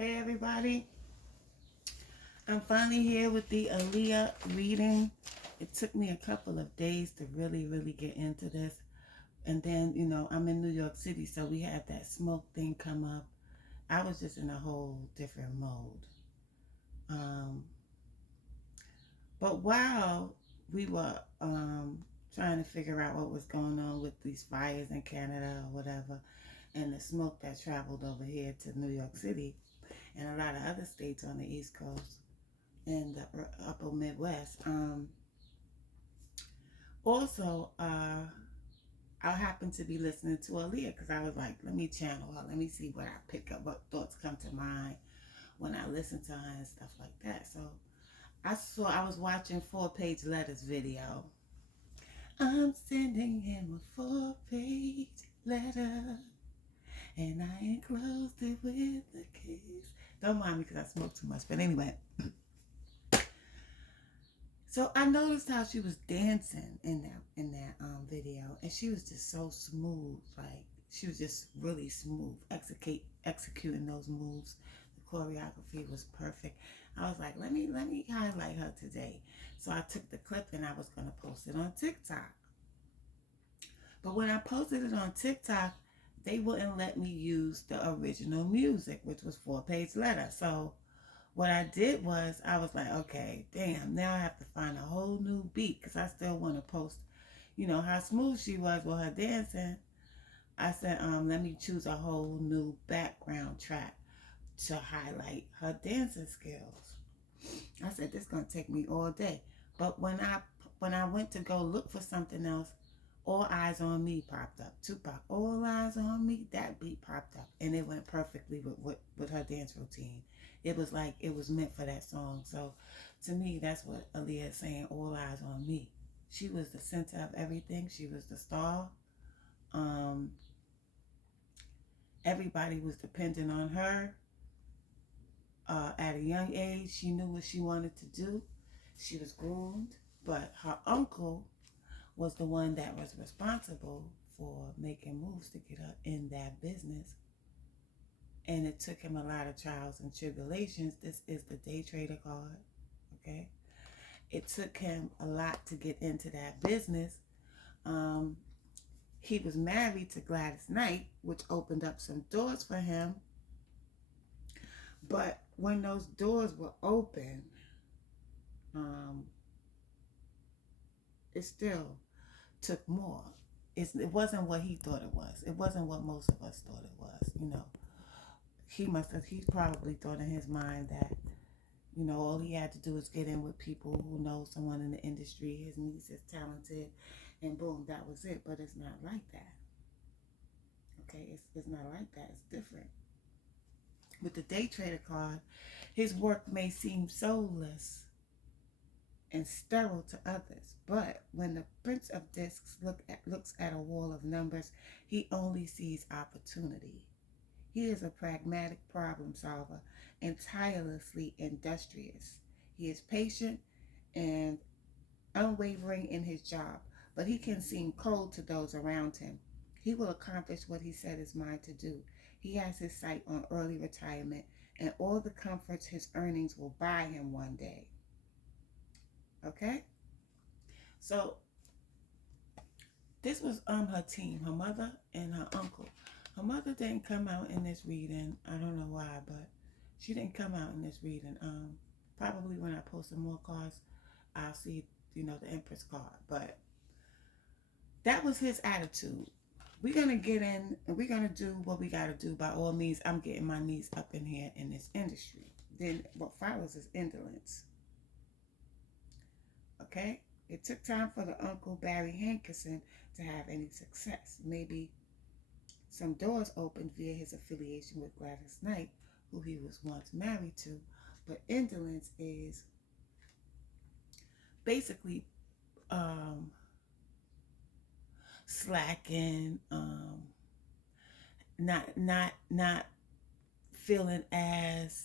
Hey everybody, I'm finally here with the Aaliyah reading. It took me a couple of days to really get into this. And then, I'm in New York City, so we had that smoke thing come up. I was just in a whole different mode. Um, but while we were trying to figure out what was going on with these fires in Canada or whatever, and the smoke that traveled over here to New York City and a lot of other states on the East Coast, in the upper Midwest. Also, I happened to be listening to Aaliyah because I was like, let me channel her. Let me see what I pick up, what thoughts come to mind when I listen to her and stuff like that. So I was watching 4-page letters video. I'm sending him a 4-page letter and I enclosed it with a kiss. Don't mind me because I smoke too much. But anyway, so I noticed how she was dancing in that video, and she was just so smooth. Like she was just really smooth, executing those moves. The choreography was perfect. I was like, let me highlight her today. So I took the clip and I was gonna post it on TikTok. But when I posted it on TikTok, they wouldn't let me use the original music, which was 4-page letter. So what I did was I was like, okay, damn, now I have to find a whole new beat because I still want to post, how smooth she was with her dancing. I said, let me choose a whole new background track to highlight her dancing skills. I said, this is gonna take me all day. But when I went to go look for something else, All Eyes on Me popped up. Tupac, All Eyes on Me, that beat popped up. And it went perfectly with her dance routine. It was like it was meant for that song. So to me, that's what Aaliyah is saying, All Eyes on Me. She was the center of everything. She was the star. Um, Everybody was dependent on her. At a young age, she knew what she wanted to do. She was groomed. But her uncle was the one that was responsible for making moves to get her in that business. And it took him a lot of trials and tribulations. This is the day trader card, okay? It took him a lot to get into that business. Um, he was married to Gladys Knight, which opened up some doors for him. But when those doors were open, um, it still took more. It wasn't what he thought it was. It wasn't what most of us thought it was. He probably thought in his mind that, all he had to do is get in with people who know someone in the industry, his niece is talented, and boom, that was it. But it's not like that. Okay, it's not like that. It's different. With the day trader card, his work may seem soulless and sterile to others, but when the Prince of Discs looks at a wall of numbers, he only sees opportunity. He is a pragmatic problem solver and tirelessly industrious. He is patient and unwavering in his job, but he can seem cold to those around him. He will accomplish what he set his mind to do. He has his sight on early retirement and all the comforts his earnings will buy him one day. Okay? So this was her team, her mother and her uncle. Her mother didn't come out in this reading. I don't know why, but she didn't come out in this reading. Probably when I post some more cards, I'll see, the Empress card. But that was his attitude. We're gonna get in and we're gonna do what we gotta do. By all means, I'm getting my knees up in here in this industry. Then what follows is indolence. Okay? It took time for the Uncle Barry Hankerson to have any success. Maybe some doors opened via his affiliation with Gladys Knight, who he was once married to. But indolence is basically slacking, not feeling as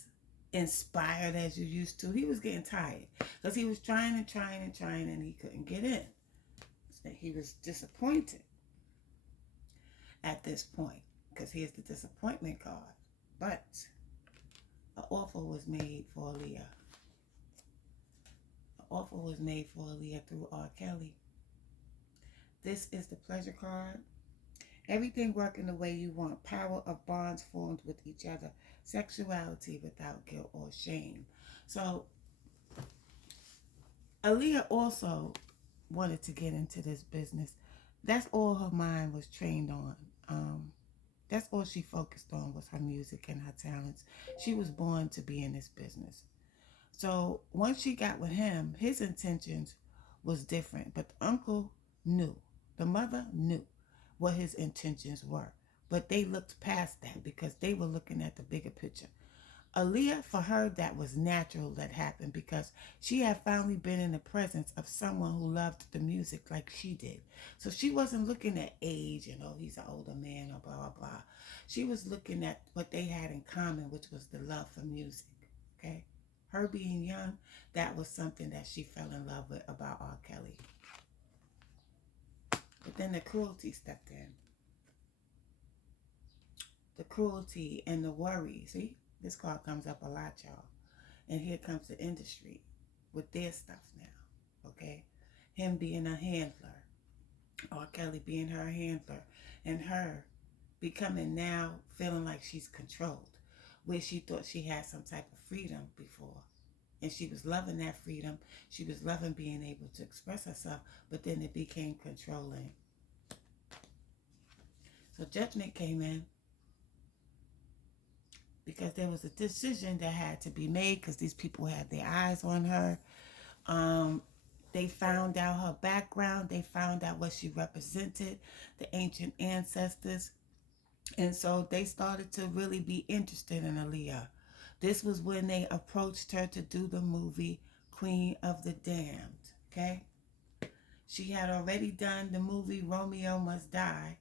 inspired as you used to. He was getting tired because he was trying and he couldn't get in. So he was disappointed at this point because here's the disappointment card. But offer was made for Aaliyah. The offer was made for Aaliyah through R. Kelly. This is the pleasure card. Everything working the way you want. Power of bonds formed with each other. Sexuality without guilt or shame. So Aaliyah also wanted to get into this business. That's all her mind was trained on. That's all she focused on was her music and her talents. She was born to be in this business. So once she got with him, his intentions was different. But the uncle knew. The mother knew what his intentions were. But they looked past that because they were looking at the bigger picture. Aaliyah, for her, that was natural that happened because she had finally been in the presence of someone who loved the music like she did. So she wasn't looking at age and, oh, he's an older man or blah, blah, blah. She was looking at what they had in common, which was the love for music. Okay? Her being young, that was something that she fell in love with about R. Kelly. But then the cruelty stepped in. The cruelty and the worry. See? This card comes up a lot, y'all. And here comes the industry with their stuff now, okay? Him being a handler, or Kelly being her handler, and her becoming now feeling like she's controlled, where she thought she had some type of freedom before. And she was loving that freedom. She was loving being able to express herself, but then it became controlling. So judgment came in because there was a decision that had to be made because these people had their eyes on her. They found out her background. They found out what she represented, the ancient ancestors. And so they started to really be interested in Aaliyah. This was when they approached her to do the movie Queen of the Damned. Okay? She had already done the movie Romeo Must Die.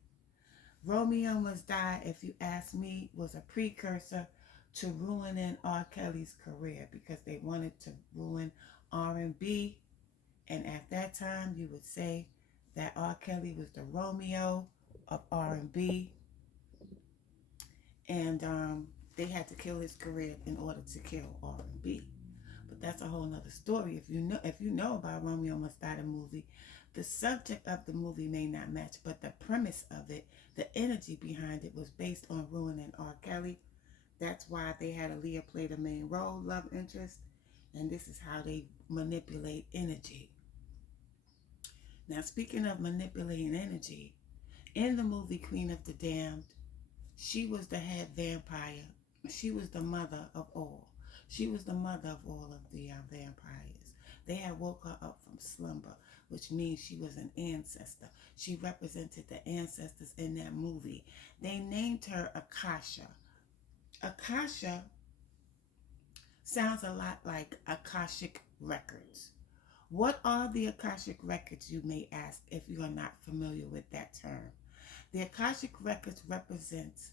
Romeo Must Die, if you ask me, was a precursor to ruining R. Kelly's career because they wanted to ruin R&B. And at that time, you would say that R. Kelly was the Romeo of R&B. And they had to kill his career in order to kill R&B. But that's a whole nother story. If you know about Romeo Must Die, the movie, the subject of the movie may not match, but the premise of it, the energy behind it was based on ruining R. Kelly. That's why they had Aaliyah play the main role, love interest. And this is how they manipulate energy. Now, speaking of manipulating energy, in the movie Queen of the Damned, she was the head vampire. She was the mother of all. She was the mother of all of the vampires. They had woke her up from slumber, which means she was an ancestor. She represented the ancestors in that movie. They named her Akasha. Akasha sounds a lot like Akashic Records. What are the Akashic Records, you may ask, if you are not familiar with that term? The Akashic Records represents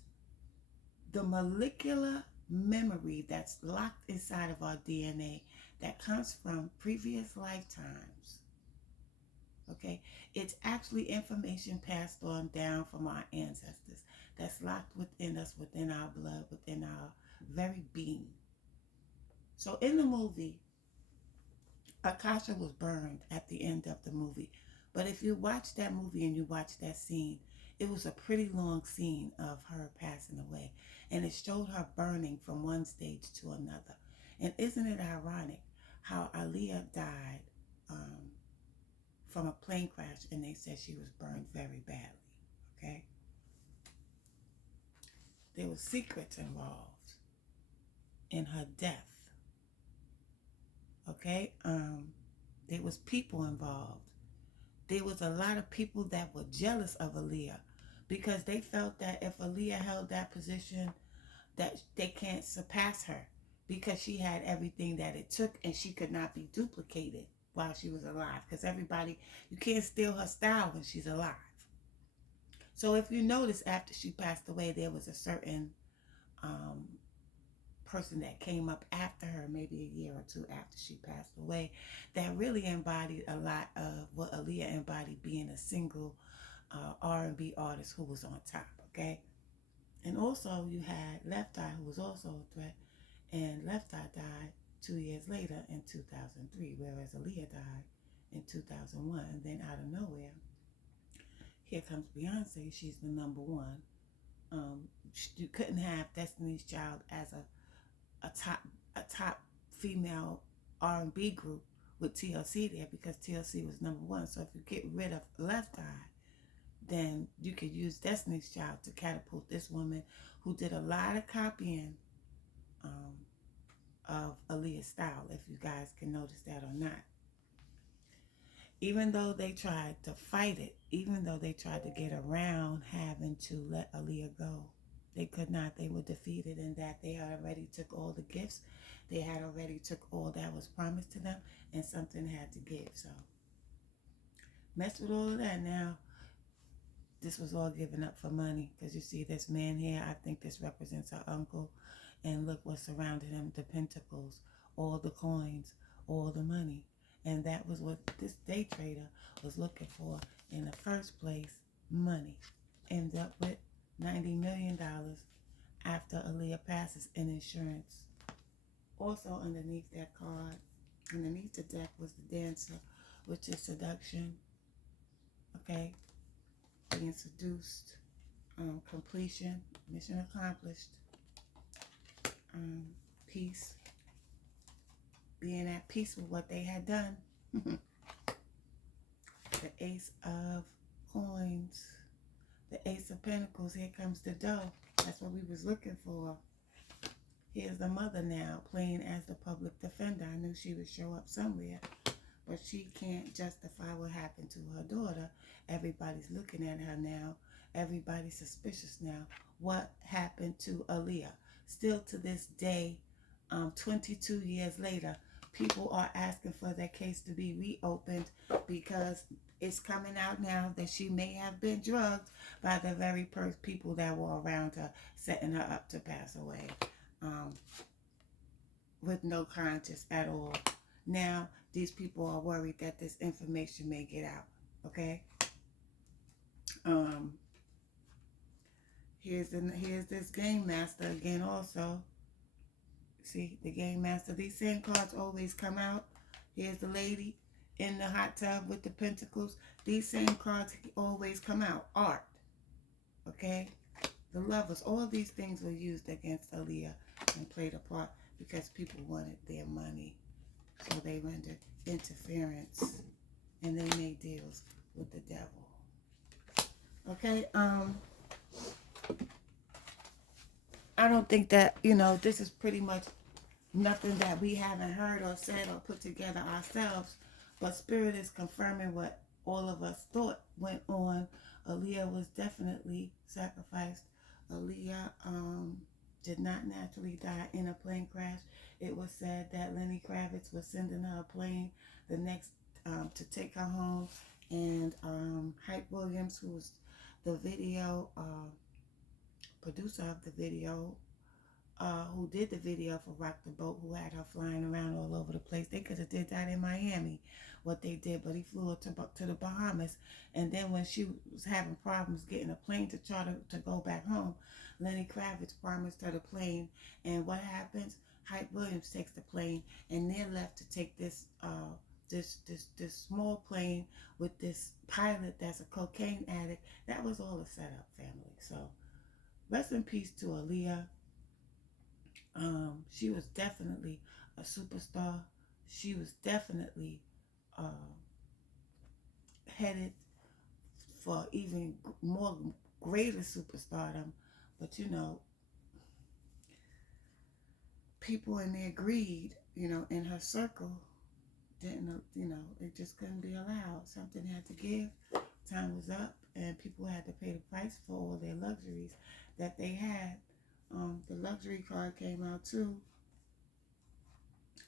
the molecular memory that's locked inside of our DNA that comes from previous lifetimes. Okay? It's actually information passed on down from our ancestors that's locked within us, within our blood, within our very being. So in the movie, Akasha was burned at the end of the movie. But if you watch that movie and you watch that scene, it was a pretty long scene of her passing away. And it showed her burning from one stage to another. And isn't it ironic how Aaliyah died from a plane crash and they said she was burned very badly, okay? There were secrets involved in her death, okay? There was people involved. There was a lot of people that were jealous of Aaliyah because they felt that if Aaliyah held that position, that they can't surpass her because she had everything that it took and she could not be duplicated while she was alive because everybody, you can't steal her style when she's alive. So if you notice, after she passed away, there was a certain person that came up after her, maybe a year or two after she passed away, that really embodied a lot of what Aaliyah embodied, being a single R&B artist who was on top, okay? And also you had Left Eye, who was also a threat, And Left Eye died 2 years later in 2003, whereas Aaliyah died in 2001. And then out of nowhere, here comes Beyonce. She's the number one. You couldn't have Destiny's Child as a top female R&B group with TLC there, because TLC was number one. So if you get rid of Left Eye, then you could use Destiny's Child to catapult this woman who did a lot of copying um, of Aaliyah's style, if you guys can notice that or not. Even though they tried to fight it, even though they tried to get around having to let Aaliyah go, they could not. They were defeated in that they had already took all the gifts. They had already took all that was promised to them, and something had to give. So mess with all of that now. This was all given up for money, because you see this man here, I think this represents her uncle, and look what surrounded him, the pentacles, all the coins, all the money. And that was what this day trader was looking for in the first place, money. End up with $90 million after Aaliyah passes in insurance. Also underneath that card, underneath the deck, was the Dancer, which is seduction, okay? Being seduced, completion, mission accomplished, peace, being at peace with what they had done. The Ace of Coins, the Ace of Pentacles. Here comes the dough. That's what we was looking for. Here's the mother now playing as the public defender. I knew she would show up somewhere, but she can't justify what happened to her daughter. Everybody's looking at her now. Everybody's suspicious now. What happened to Aaliyah? Still to this day, 22 years later, people are asking for their case to be reopened, because it's coming out now that she may have been drugged by the very people that were around her, setting her up to pass away, with no conscience at all. Now, these people are worried that this information may get out, okay? Here's this Game Master again also. See, the Game Master. These same cards always come out. Here's the lady in the hot tub with the pentacles. These same cards always come out. Art, okay? The Lovers. All these things were used against Aaliyah and played a part because people wanted their money. So they rendered interference, and they made deals with the devil. Okay, I don't think that, this is pretty much nothing that we haven't heard or said or put together ourselves, but Spirit is confirming what all of us thought went on. Aaliyah was definitely sacrificed. Aaliyah did not naturally die in a plane crash. It was said that Lenny Kravitz was sending her a plane the next to take her home, and Hype Williams, who was the video producer of the video, who did the video for Rock the Boat, who had her flying around all over the place. They could have did that in Miami, what they did, but he flew her to the Bahamas. And then when she was having problems getting a plane to charter to go back home, Lenny Kravitz promised her the plane. And what happens? Hype Williams takes the plane, and they're left to take this small plane with this pilot that's a cocaine addict. That was all a setup, family. So rest in peace to Aaliyah. She was definitely a superstar. She was definitely headed for even more greater superstardom. But people in their greed, in her circle, didn't, it just couldn't be allowed. Something had to give. Time was up, and people had to pay the price for all their luxuries that they had. The luxury card came out too.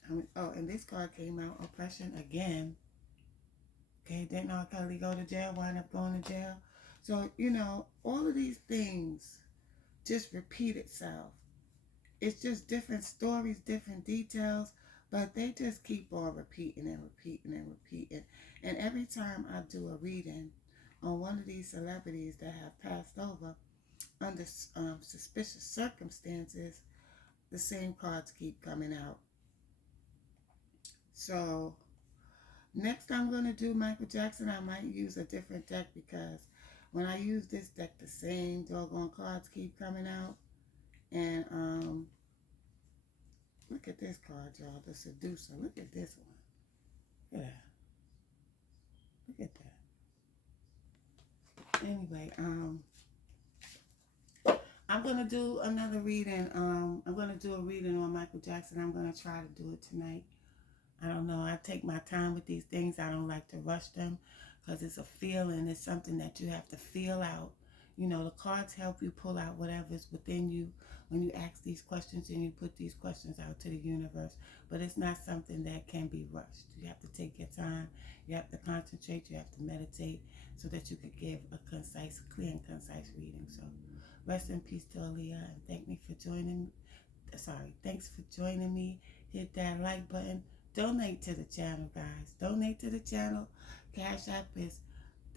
And this card came out, oppression again. Okay, didn't R. Kelly go to jail, wind up going to jail? So, all of these things just repeat itself. It's just different stories, different details, but they just keep on repeating and repeating and repeating. And every time I do a reading on one of these celebrities that have passed over under suspicious circumstances, the same cards keep coming out. So next I'm going to do Michael Jackson. I might use a different deck because when I use this deck, the same doggone cards keep coming out. And look at this card, y'all, the Seducer. Look at this one. Look at that. Look at that. Anyway, I'm going to do another reading. I'm going to do a reading on Michael Jackson. I'm going to try to do it tonight. I don't know. I take my time with these things. I don't like to rush them because it's a feeling. It's something that you have to feel out. You know, the cards help you pull out whatever's within you when you ask these questions and you put these questions out to the universe. But it's not something that can be rushed. You have to take your time. You have to concentrate. You have to meditate so that you can give a concise, clear and concise reading. So rest in peace to Aaliyah, and thanks for joining me. Hit that like button. Donate to the channel, guys. Donate to the channel. Cash App is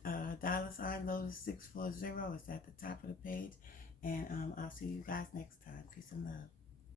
$Lotus640. It's at the top of the page. And I'll see you guys next time. Peace and love.